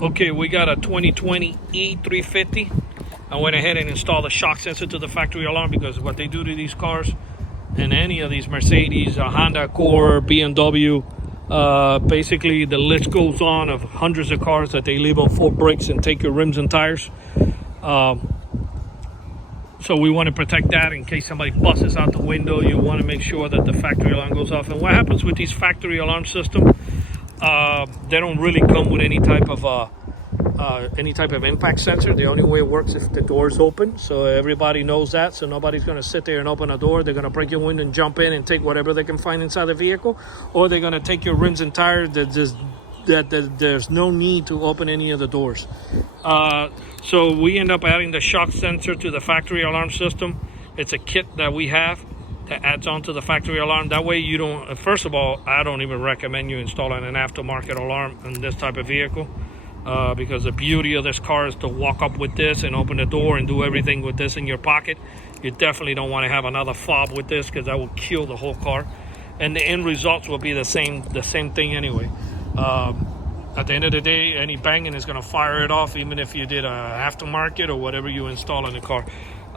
Okay, we got a 2020 E350. I went ahead and installed a shock sensor to the factory alarm because what they do to these cars, and any of these Mercedes, Honda Accord, BMW, basically the list goes on of hundreds of cars that they leave on full brakes and take your rims and tires. So we want to protect that in case somebody busts out the window. You want to make sure that the factory alarm goes off. And what happens with these factory alarm systems, they don't really come with any type of impact sensor. The only way it works is if the door's open. So everybody knows that. So nobody's going to sit there and open a door. They're going to break your window and jump in and take whatever they can find inside the vehicle, or they're going to take your rims and tires. There's no need to open any of the doors. So we end up adding the shock sensor to the factory alarm system. It's a kit that we have that adds on to the factory alarm. That way you don't, first of all, I don't even recommend you installing an aftermarket alarm in this type of vehicle, because the beauty of this car is to walk up with this and open the door and do everything with this in your pocket. You definitely don't want to have another fob with this, because that will kill the whole car, and the end results will be the same thing anyway. At the end of the day, any banging is going to fire it off, even if you did a aftermarket or whatever you install in the car.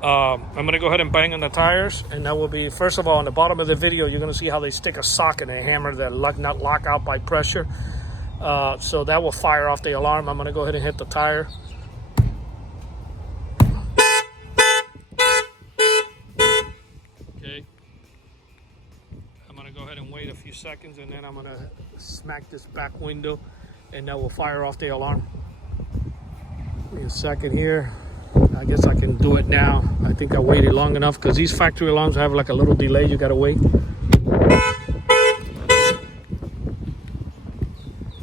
I'm going to go ahead and bang on the tires, and that will be, first of all, on the bottom of the video, you're going to see how they stick a socket and hammer that lug nut lock out by pressure. So that will fire off the alarm. I'm going to go ahead and hit the tire. Okay. I'm going to go ahead and wait a few seconds, and then I'm going to smack this back window, and that will fire off the alarm. Give me a second here. I guess I can do it now. I think I waited long enough, because these factory alarms have like a little delay. You got to wait.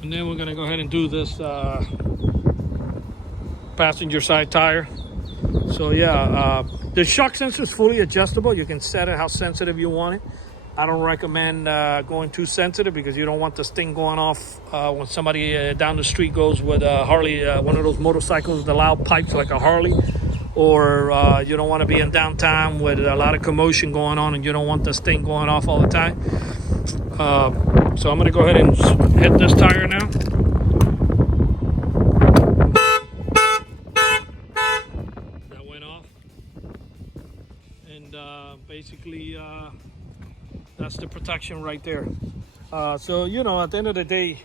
And then we're going to go ahead and do this passenger side tire. So yeah, the shock sensor is fully adjustable. You can set it how sensitive you want it. I don't recommend going too sensitive, because you don't want this thing going off when somebody down the street goes with a Harley, one of those motorcycles, the loud pipes like a Harley, or you don't want to be in downtown with a lot of commotion going on, and you don't want this thing going off all the time. So I'm going to go ahead and hit this tire now. That went off. And basically, that's the protection right there. So, you know, at the end of the day,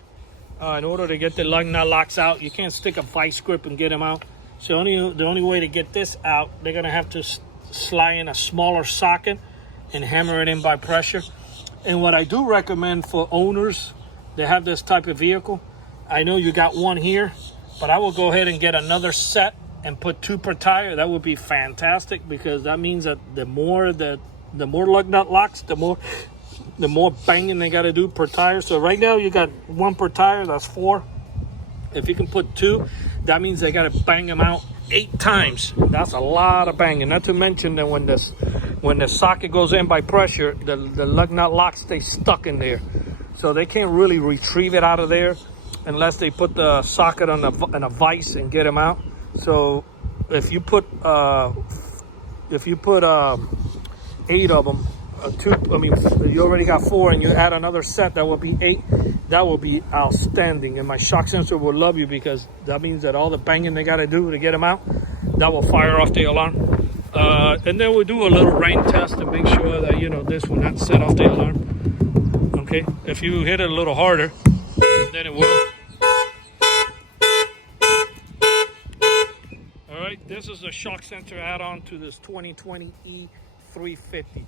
in order to get the lug nut locks out, you can't stick a vice grip and get them out. So the only way to get this out, they're going to have to slide in a smaller socket and hammer it in by pressure. And what I do recommend for owners that have this type of vehicle, I know you got one here, but I will go ahead and get another set and put 2 per tire. That would be fantastic, because that means that the more lug nut locks, the more banging they got to do per tire. So right now you got 1 per tire, that's 4. If you can put 2, that means they got to bang them out 8 times. That's a lot of banging. Not to mention that when the socket goes in by pressure, the lug nut lock stays stuck in there, so they can't really retrieve it out of there unless they put the socket on a vise and get them out. So if you put 8 of them, you already got 4, and you add another set, that will be 8. That will be outstanding, and my shock sensor will love you, because that means that all the banging they got to do to get them out, that will fire off the alarm. And then we'll do a little rain test to make sure that, you know, this will not set off the alarm. Okay, if you hit it a little harder, then it will. All right, this is a shock sensor add-on to this 2020 E350.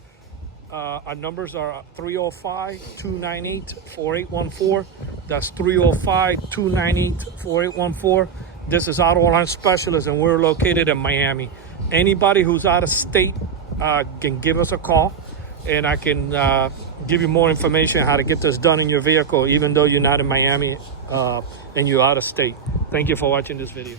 Our numbers are 305-298-4814. That's 305-298-4814. This is Auto Alarm Specialist, and we're located in Miami. Anybody who's out of state can give us a call, and I can give you more information how to get this done in your vehicle, even though you're not in Miami and you're out of state. Thank you for watching this video.